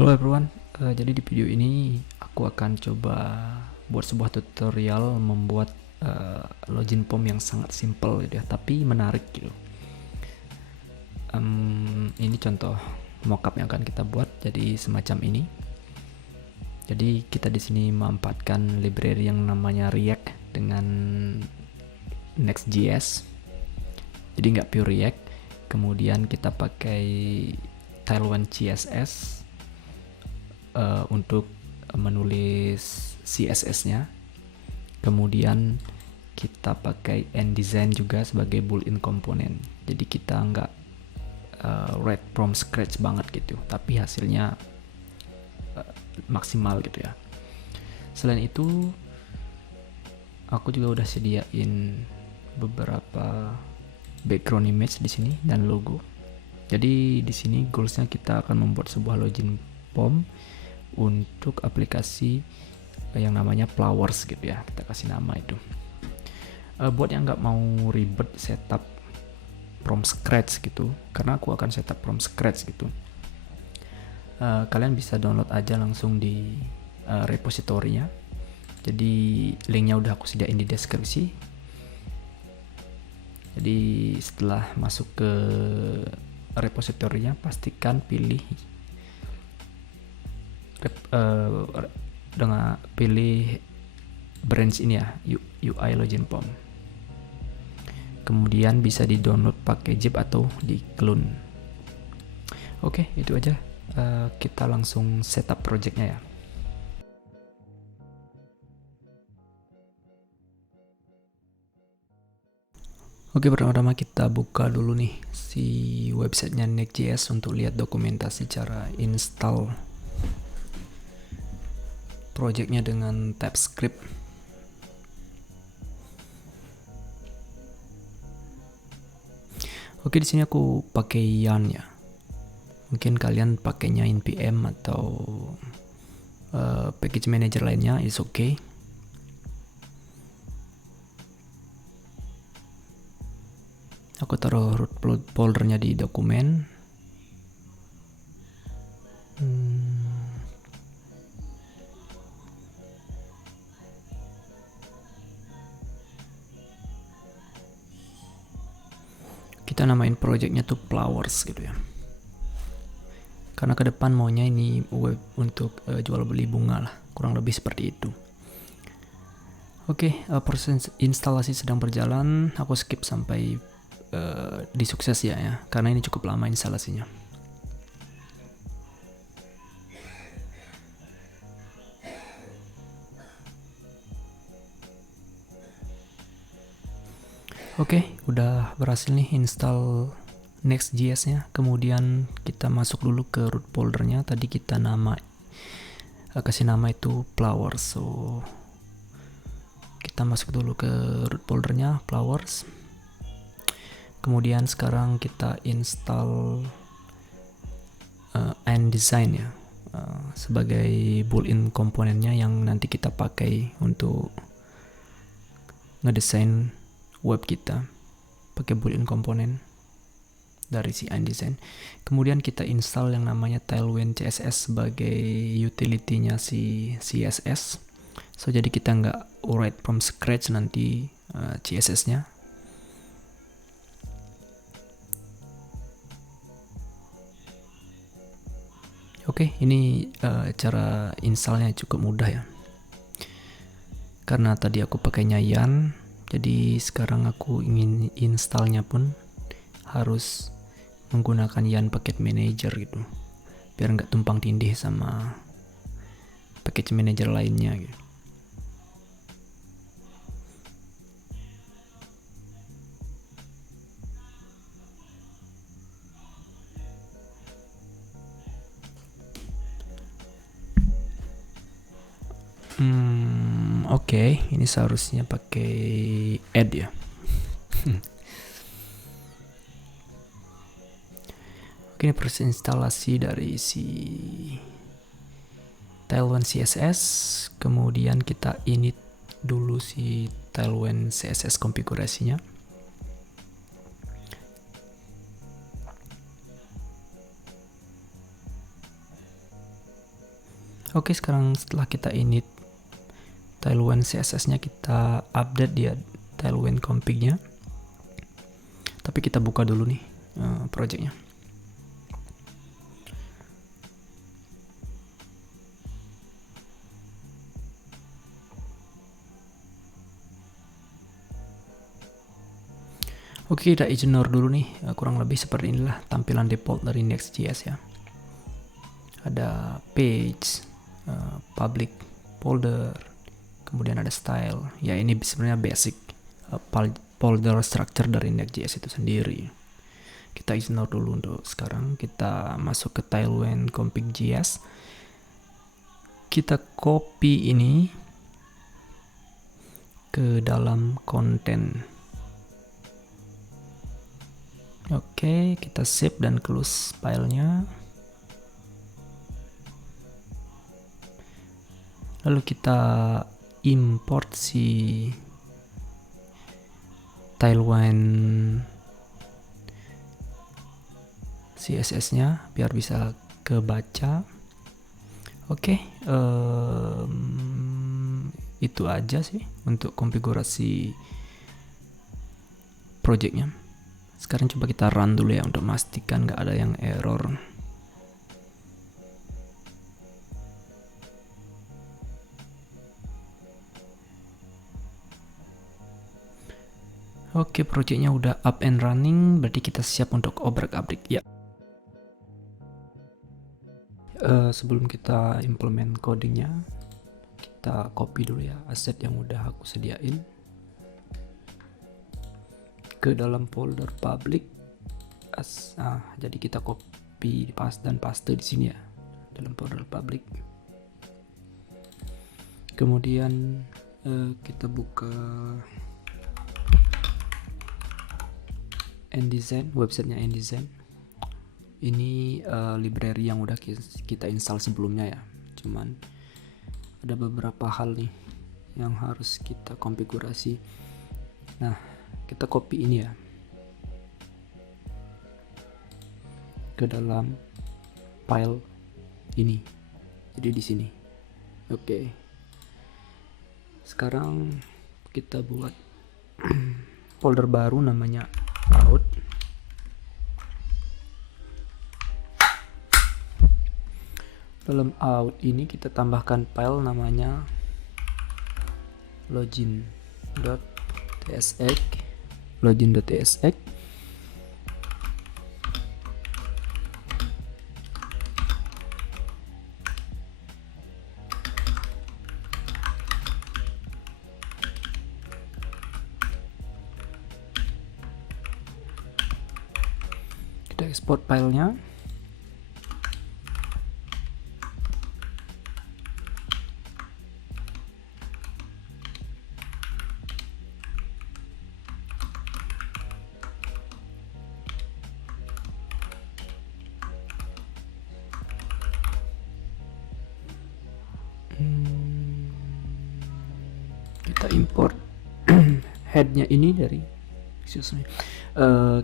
Halo everyone, jadi di video ini aku akan coba buat sebuah tutorial membuat login form yang sangat simple gitu ya, tapi menarik gitu. Ini contoh mockup yang akan kita buat, jadi semacam ini. Jadi kita di sini memanfaatkan library yang namanya React dengan Next.js. Jadi nggak pure React. Kemudian kita pakai Tailwind CSS untuk menulis CSS-nya. Kemudian kita pakai nDesign juga sebagai built-in komponen. Jadi kita nggak write from scratch banget gitu, tapi hasilnya maksimal gitu ya. Selain itu, aku juga udah sediain beberapa background image di sini dan logo. Jadi di sini goalsnya kita akan membuat sebuah login form untuk aplikasi yang namanya Flowers gitu ya, kita kasih nama itu. Buat yang nggak mau ribet setup from scratch gitu, karena aku akan setup from scratch gitu, kalian bisa download aja langsung di repositorinya. Jadi linknya udah aku sediain di deskripsi. Jadi setelah masuk ke repositorinya, pastikan pilih dengan pilih branch ini ya, UI login form. Kemudian bisa di download pakai zip atau di clone. Oke, itu aja. Kita langsung setup projectnya ya. Oke, pertama-tama kita buka dulu nih si websitenya Next.js untuk lihat dokumentasi cara install projectnya dengan TypeScript. Oke, di sini aku pakai Yarn ya. Mungkin kalian pakainya npm atau package manager lainnya, is okay. Aku taruh root foldernya di dokumen. Kita namain projectnya tuh Flowers gitu ya, karena ke depan maunya ini web untuk jual beli bunga lah, kurang lebih seperti itu. Oke, proses instalasi sedang berjalan. Aku skip sampai di sukses ya, karena ini cukup lama instalasinya. Oke, udah berhasil nih install Next.js nya. Kemudian kita masuk dulu ke root foldernya. Tadi kita kasih nama itu Flowers. So kita masuk dulu ke root foldernya Flowers. Kemudian sekarang kita install nDesign ya, sebagai built-in komponennya yang nanti kita pakai untuk ngedesain web kita, pakai built-in komponen dari si nDesign. Kemudian kita install yang namanya Tailwind CSS sebagai utility-nya si CSS. So jadi kita nggak write from scratch nanti CSS-nya. Oke, ini cara installnya cukup mudah ya. Karena tadi aku pakainya Yarn, jadi sekarang aku ingin installnya pun harus menggunakan Yarn Package Manager gitu, biar nggak tumpang tindih sama package manager lainnya gitu. Oke, ini seharusnya pakai add ya. Oke, ini proses instalasi dari si Tailwind CSS. Kemudian kita init dulu si Tailwind CSS konfigurasinya. Oke, sekarang setelah kita init Tailwind CSS-nya, kita update dia Tailwind config-nya. Tapi kita buka dulu nih project-nya. Oke, kita ignore dulu nih, kurang lebih seperti inilah tampilan default dari Index.js ya. Ada page, public, folder, kemudian ada style. Ya, ini sebenarnya basic folder structure dari Index.js itu sendiri. Kita ignore dulu untuk sekarang. Kita masuk ke Tailwind config.js. Kita copy ini ke dalam konten. Oke, kita save dan close filenya. Lalu kita import si Tailwind CSS-nya biar bisa kebaca. Oke, itu aja sih untuk konfigurasi projectnya. Sekarang coba kita run dulu ya untuk memastikan nggak ada yang error. Oke, projectnya udah up and running, berarti kita siap untuk obrak-abrik ya. Sebelum kita implement codingnya, kita copy dulu ya aset yang udah aku sediain ke dalam folder public. Jadi kita copy dan paste di sini ya dalam folder public. Kemudian kita buka InDesign, websitenya InDesign. Ini library yang udah kita install sebelumnya ya. Cuman ada beberapa hal nih yang harus kita konfigurasi. Nah, kita copy ini ya ke dalam file ini. Jadi di sini. Oke. Sekarang kita buat folder baru namanya out. Dalam out ini kita tambahkan file namanya login.tsx. Kita export filenya. Kita import headnya ini dari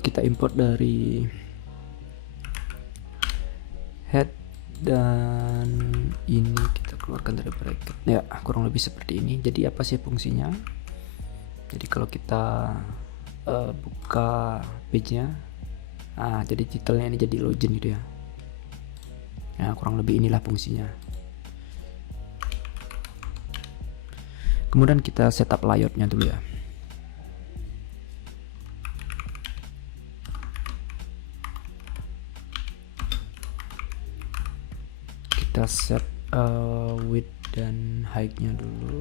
kita import dari head dan ini kita keluarkan dari bracket ya, kurang lebih seperti ini. Jadi apa sih fungsinya? Jadi kalau kita buka page-nya, jadi titelnya ini jadi login gitu ya. Nah, kurang lebih inilah fungsinya. Kemudian kita setup layoutnya dulu ya. Kita set width dan height-nya dulu.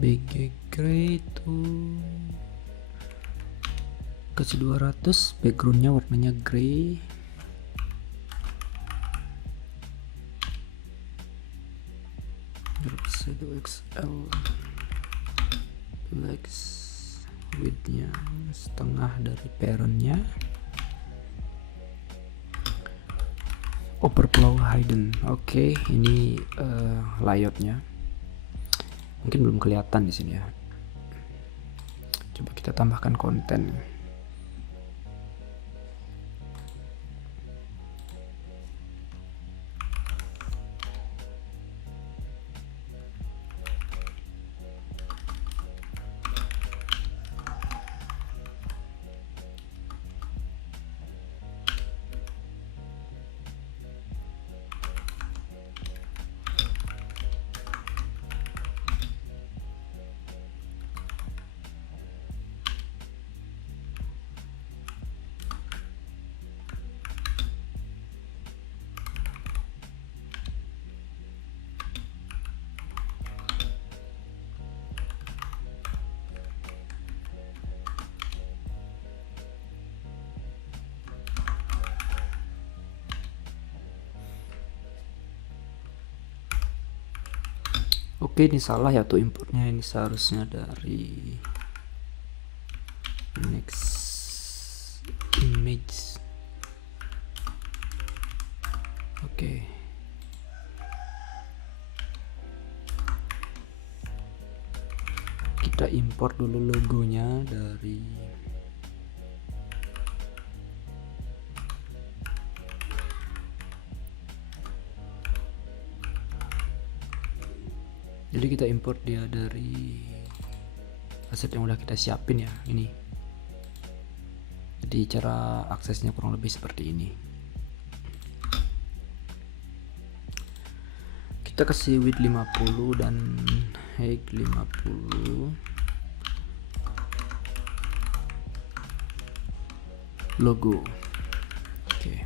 BG gray itu kasih 200, backgroundnya warnanya gray. Drop shadow XL, Lex widthnya setengah dari parentnya. Overflow hidden. Oke, ini layoutnya mungkin belum kelihatan di sini ya. Coba kita tambahkan konten. Oke, ini salah ya tuh importnya, ini seharusnya dari next image. Oke. Kita import dulu logonya dari jadi kita import dia dari aset yang udah kita siapin ya, ini. Jadi cara aksesnya kurang lebih seperti ini. Kita kasih width 50 dan height 50. Logo. Oke.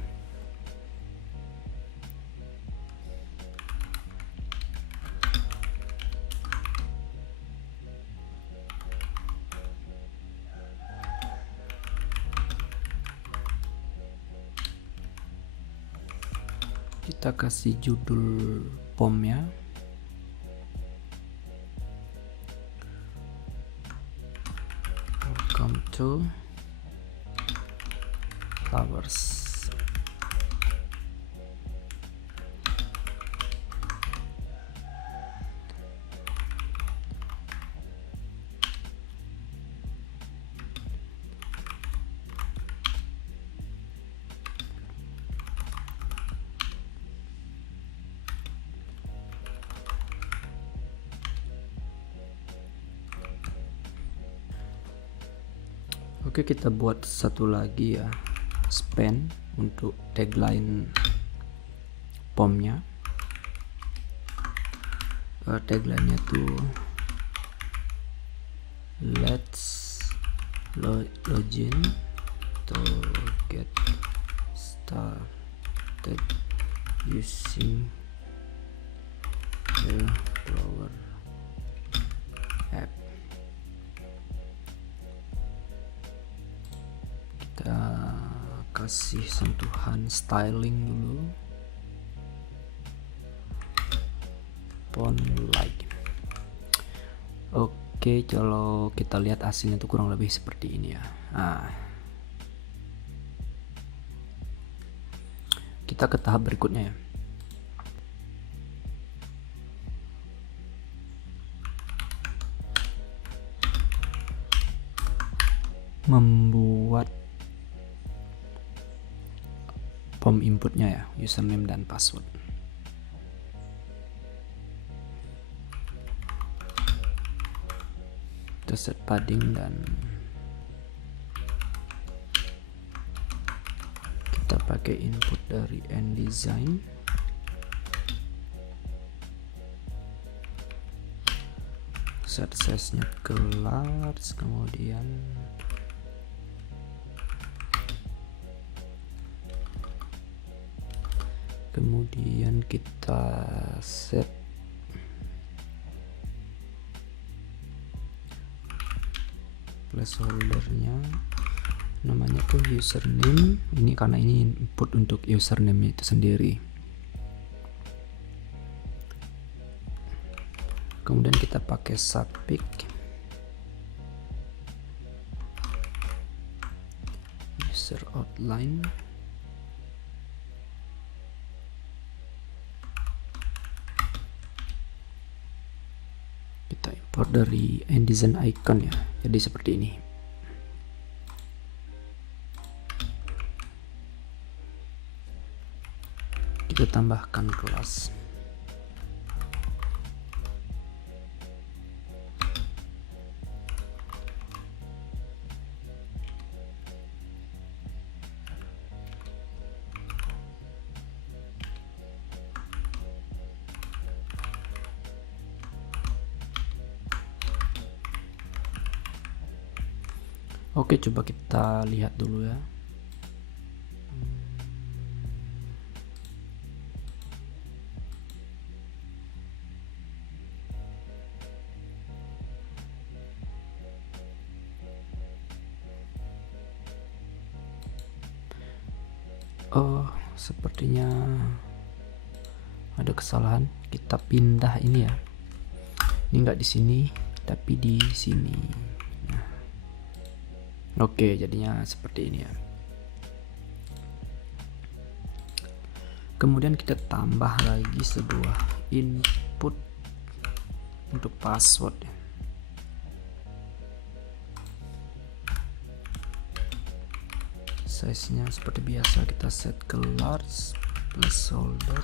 Kita kasih judul POM-nya. Welcome to flowers. Oke, kita buat satu lagi ya, span untuk tagline POM-nya. Tagline-nya tuh let's login to get started using the flower app. Kita kasih sentuhan styling dulu, font like. Oke, kalau kita lihat hasilnya tuh kurang lebih seperti ini ya. Nah, kita ke tahap berikutnya ya. Membuat POM inputnya ya, username dan password. Kita set padding dan kita pakai input dari InDesign. Set size-nya ke large, kemudian kita set placeholdernya namanya tuh username. Ini karena ini input untuk username itu sendiri. Kemudian kita pakai subpic user outline. Kita import dari InDesign icon ya, jadi seperti ini. Kita tambahkan kelas. Oke, coba kita lihat dulu ya. Oh, sepertinya ada kesalahan. Kita pindah ini ya. Ini enggak di sini, tapi di sini. Nah. Oke, jadinya seperti ini ya. Kemudian kita tambah lagi sebuah input untuk password. Size-nya seperti biasa kita set ke large, placeholder.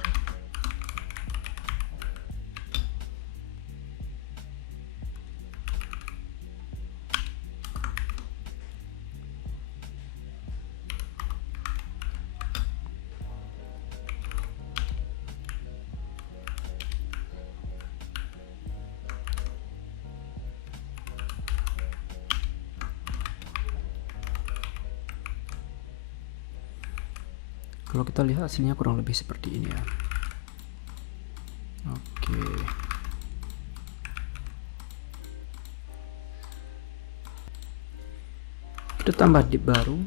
Kalau kita lihat hasilnya kurang lebih seperti ini ya. Oke. Kita tambah div baru.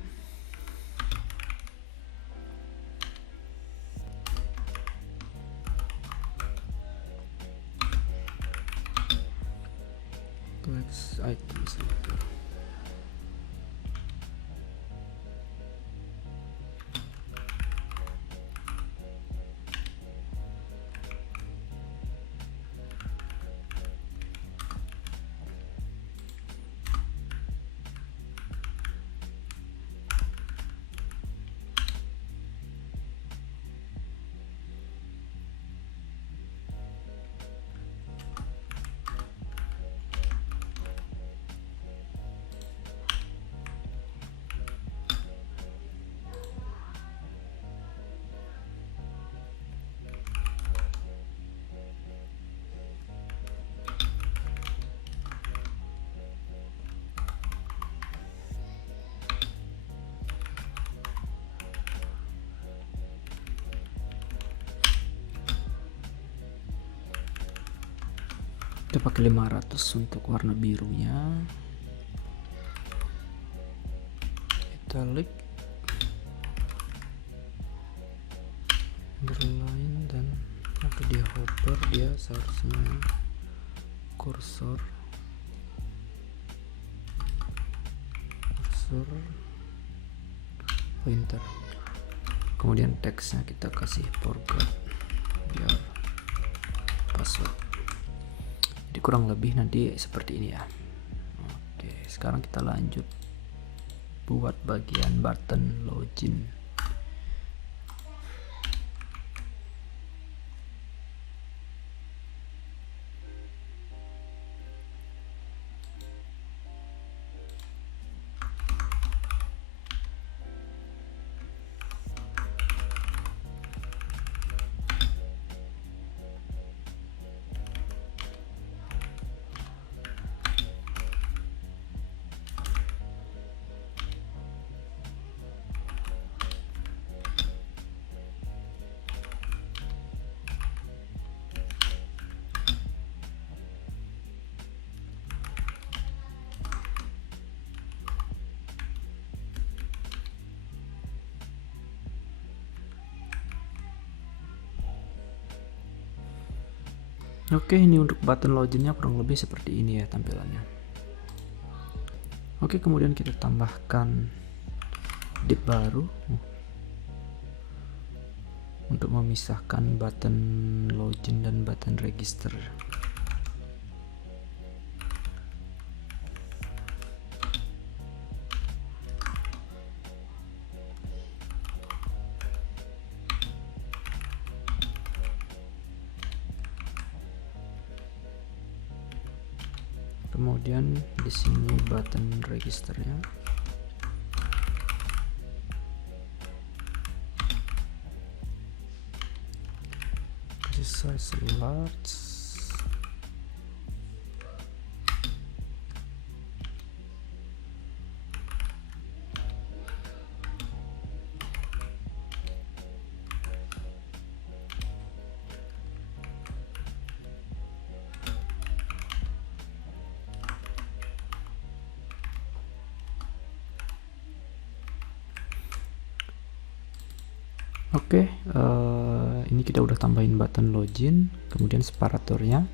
Flex item selector. Kita pakai 500 untuk warna birunya, italic, underline, dan pakai dia hopper, dia seharusnya kursor pointer. Kemudian teksnya kita kasih forgot biar password. Jadi kurang lebih nanti seperti ini ya. Oke, sekarang kita lanjut buat bagian button login. Oke, ini untuk button loginnya kurang lebih seperti ini ya tampilannya. Oke, kemudian kita tambahkan div baru untuk memisahkan button login dan button register. Kemudian di sini button registernya. Kasih size large. Oke, ini kita udah tambahin button login, kemudian separatornya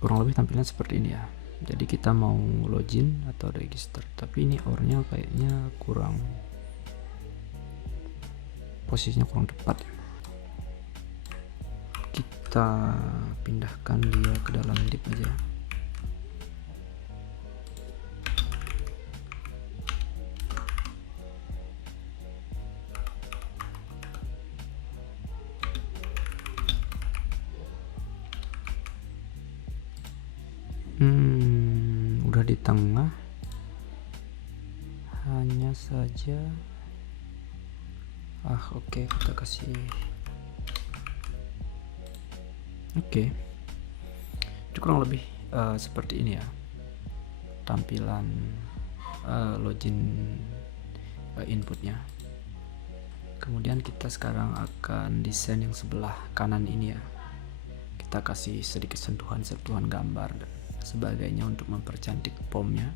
kurang lebih tampilan seperti ini ya. Jadi kita mau login atau register, tapi ini OR-nya kayaknya kurang, posisinya kurang tepat ya. Kita pindahkan dia ke dalam div aja. Udah di tengah, hanya saja oke, kita kasih oke. Itu kurang lebih seperti ini ya tampilan login inputnya. Kemudian kita sekarang akan desain yang sebelah kanan ini ya. Kita kasih sedikit sentuhan gambar dan sebagainya untuk mempercantik POM-nya.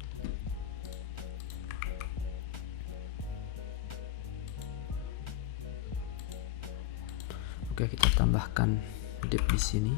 Oke, kita tambahkan div di sini.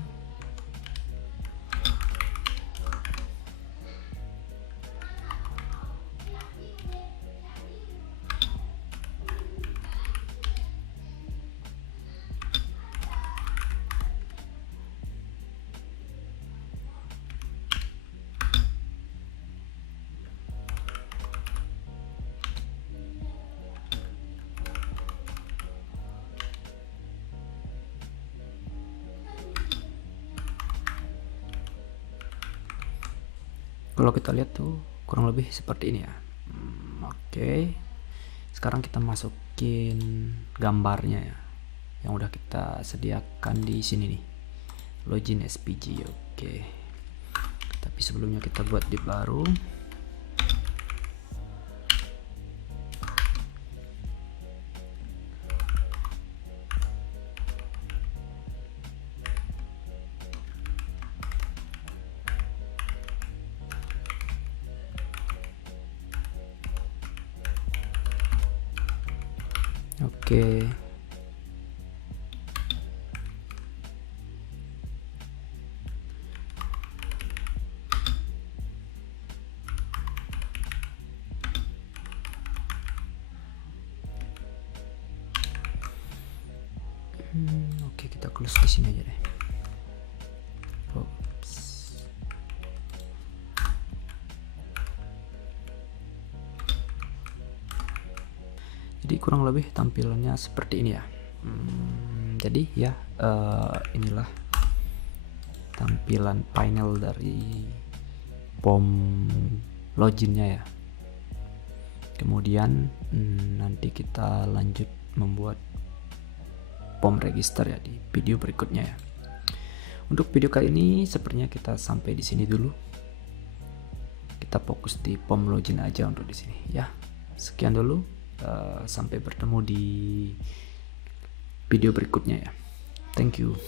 Kalau kita lihat tuh kurang lebih seperti ini ya. Oke, sekarang kita masukin gambarnya ya, yang udah kita sediakan di sini nih, login SPG. Oke, tapi sebelumnya kita buat div baru. Oke. Oke, kita close di sini aja deh. Oops. Jadi kurang lebih tampilannya seperti ini ya. Jadi ya inilah tampilan final dari POM loginnya ya. Kemudian nanti kita lanjut membuat POM register ya di video berikutnya ya. Untuk video kali ini sepertinya kita sampai di sini dulu. Kita fokus di POM login aja untuk di sini ya. Sekian dulu, sampai bertemu di video berikutnya ya. Thank you.